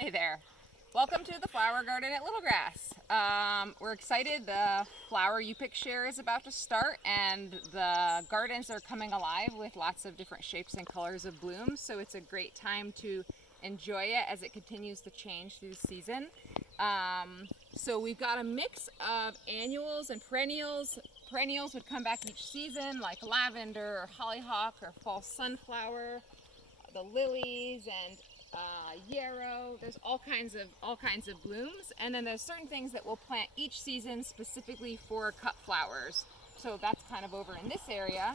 Hey there. Welcome to the flower garden at Little Grass. We're excited. The flower you pick share is about to start and the gardens are coming alive with lots of different shapes and colors of blooms. So it's a great time to enjoy it as it continues to change through the season. So we've got a mix of annuals and perennials. Perennials would come back each season like lavender or hollyhock or fall sunflower, the lilies and yarrow. There's all kinds of blooms, and then there's certain things that we'll plant each season specifically for cut flowers. So that's kind of over in this area.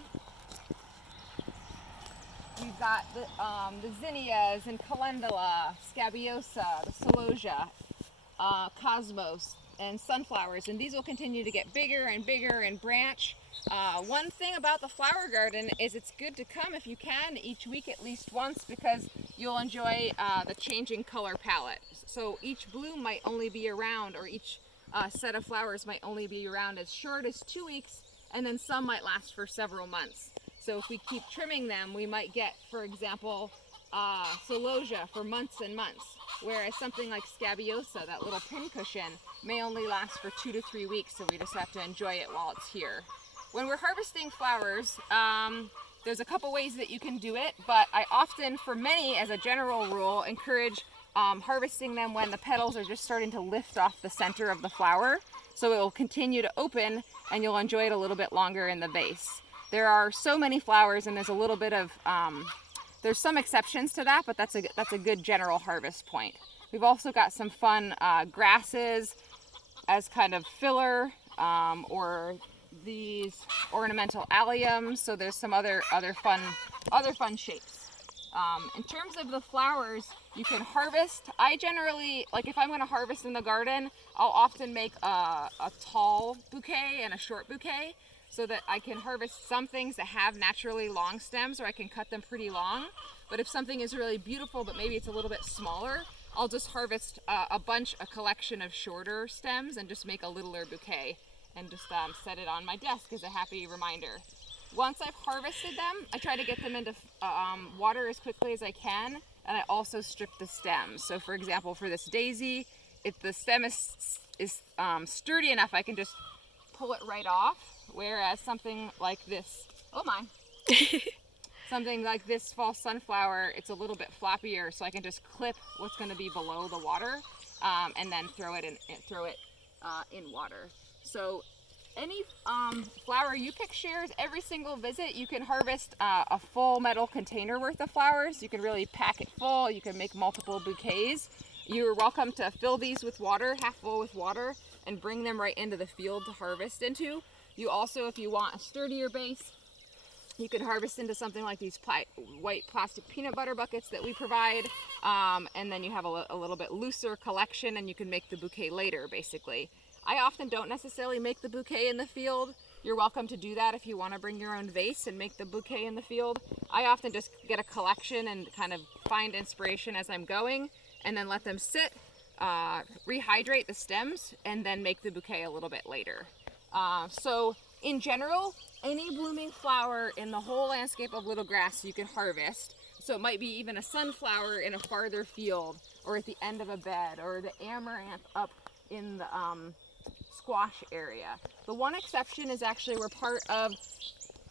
We've got the zinnias and calendula, scabiosa, the celosia, cosmos, and sunflowers, and these will continue to get bigger and bigger and branch. One thing about the flower garden is it's good to come if you can each week at least once, because you'll enjoy the changing color palette. So each bloom might only be around, or each set of flowers might only be around as short as 2 weeks, and then some might last for several months. So if we keep trimming them, we might get, for example, celosia for months and months, whereas something like scabiosa, that little pincushion, may only last for 2 to 3 weeks, so we just have to enjoy it while it's here. When we're harvesting flowers, there's a couple ways that you can do it, but I often, for many, as a general rule, encourage harvesting them when the petals are just starting to lift off the center of the flower, so it will continue to open and you'll enjoy it a little bit longer in the vase. There are so many flowers, and there's a little bit of there's some exceptions to that, but that's a good general harvest point. We've also got some fun grasses as kind of filler, or these ornamental alliums. So there's some other fun shapes. In terms of the flowers you can harvest, I generally, like if I'm going to harvest in the garden, I'll often make a tall bouquet and a short bouquet, so that I can harvest some things that have naturally long stems, or I can cut them pretty long. But if something is really beautiful but maybe it's a little bit smaller, I'll just harvest a collection of shorter stems and just make a littler bouquet and just set it on my desk as a happy reminder. Once I've harvested them, I try to get them into water as quickly as I can, and I also strip the stems. So for example, for this daisy, if the stem is sturdy enough, I can just pull it right off, whereas something like this, oh my, something like this fall sunflower, it's a little bit floppier, so I can just clip what's going to be below the water, and then throw it in water. So any flower you pick shares, every single visit you can harvest a full metal container worth of flowers. You can really pack it full. You can make multiple bouquets. You're welcome to fill these with water, half full with water, and bring them right into the field to harvest into. You also, if you want a sturdier base, you can harvest into something like these white plastic peanut butter buckets that we provide, and then you have a little bit looser collection, and you can make the bouquet later, basically. I often don't necessarily make the bouquet in the field. You're welcome to do that if you want to bring your own vase and make the bouquet in the field. I often just get a collection and kind of find inspiration as I'm going, and then let them sit, rehydrate the stems, and then make the bouquet a little bit later. So in general, any blooming flower in the whole landscape of Little Grass you can harvest. So it might be even a sunflower in a farther field, or at the end of a bed, or the amaranth up in the squash area. The one exception is actually we're part of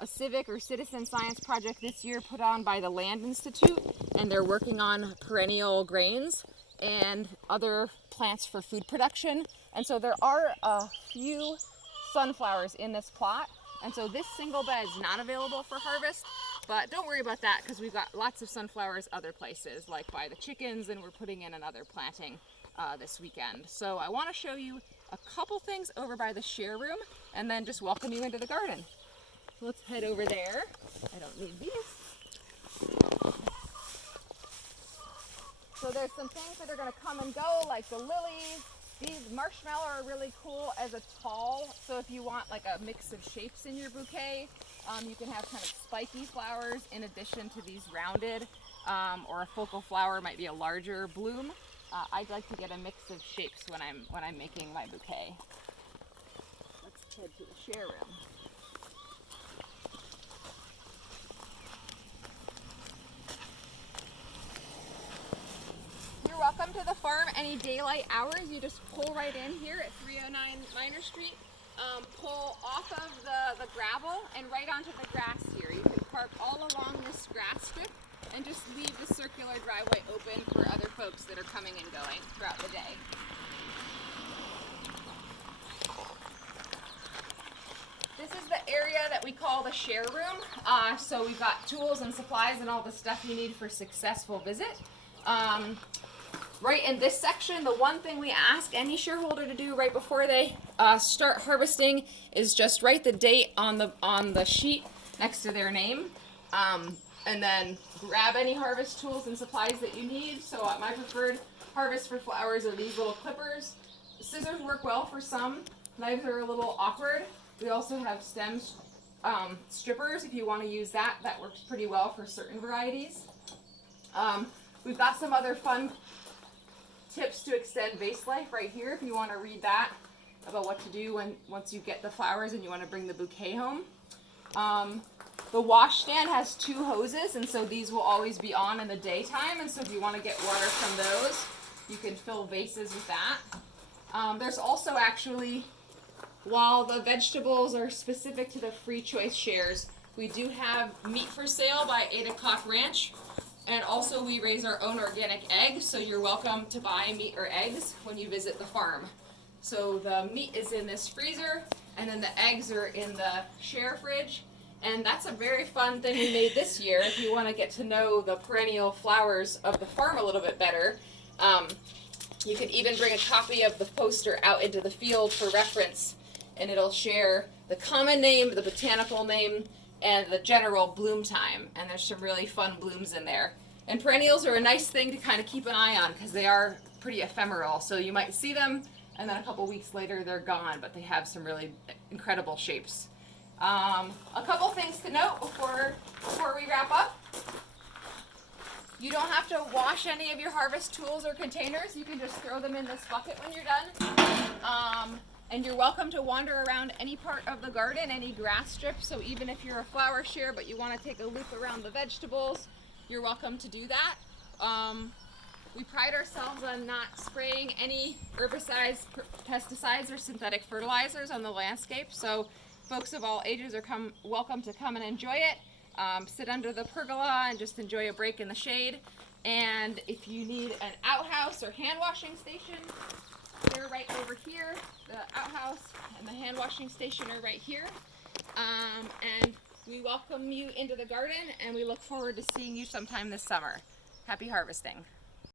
a civic or citizen science project this year put on by the Land Institute, and they're working on perennial grains and other plants for food production. And so there are a few sunflowers in this plot, and so this single bed is not available for harvest, but don't worry about that, because we've got lots of sunflowers other places, like by the chickens, and we're putting in another planting this weekend. So I want to show you a couple things over by the share room, and then just welcome you into the garden. Let's head over there. I don't need these. So there's some things that are going to come and go, like the lilies. These marshmallow are really cool as a tall, so if you want like a mix of shapes in your bouquet, you can have kind of spiky flowers in addition to these rounded, or a focal flower might be a larger bloom. I'd like to get a mix of shapes when I'm making my bouquet. Let's head to the share room. You're welcome to the farm any daylight hours, you just pull right in here at 309 Minor Street, pull off of the gravel and right onto the grass here. You can park all along this grass strip and just leave the circular driveway open for other folks that are coming and going throughout the day. This is the area that we call the share room. So we've got tools and supplies and all the stuff you need for a successful visit. Right in this section, the one thing we ask any shareholder to do right before they start harvesting is just write the date on the sheet next to their name. And then grab any harvest tools and supplies that you need. So my preferred harvest for flowers are these little clippers. Scissors work well for some. Knives are a little awkward. We also have stem strippers if you want to use that. That works pretty well for certain varieties. We've got some other fun tips to extend vase life right here if you want to read that about what to do once you get the flowers and you want to bring the bouquet home. The wash stand has 2 hoses, and so these will always be on in the daytime, and so if you want to get water from those, you can fill vases with that. There's also actually, while the vegetables are specific to the free choice shares, we do have meat for sale by 8 O'Clock Ranch, and also we raise our own organic eggs, so you're welcome to buy meat or eggs when you visit the farm. So the meat is in this freezer, and then the eggs are in the share fridge. And that's a very fun thing we made this year. If you want to get to know the perennial flowers of the farm a little bit better, you can even bring a copy of the poster out into the field for reference, and it'll share the common name, the botanical name, and the general bloom time. And there's some really fun blooms in there. And perennials are a nice thing to kind of keep an eye on because they are pretty ephemeral. So you might see them, and then a couple weeks later they're gone, but they have some really incredible shapes. A couple things to note before we wrap up. You don't have to wash any of your harvest tools or containers. You can just throw them in this bucket when you're done. And you're welcome to wander around any part of the garden, any grass strip. So even if you're a flower share but you want to take a loop around the vegetables, you're welcome to do that. We pride ourselves on not spraying any herbicides, pesticides, or synthetic fertilizers on the landscape. So folks of all ages are welcome to come and enjoy it. Sit under the pergola and just enjoy a break in the shade. And if you need an outhouse or hand washing station, they're right over here. The outhouse and the hand washing station are right here. And we welcome you into the garden, and we look forward to seeing you sometime this summer. Happy harvesting.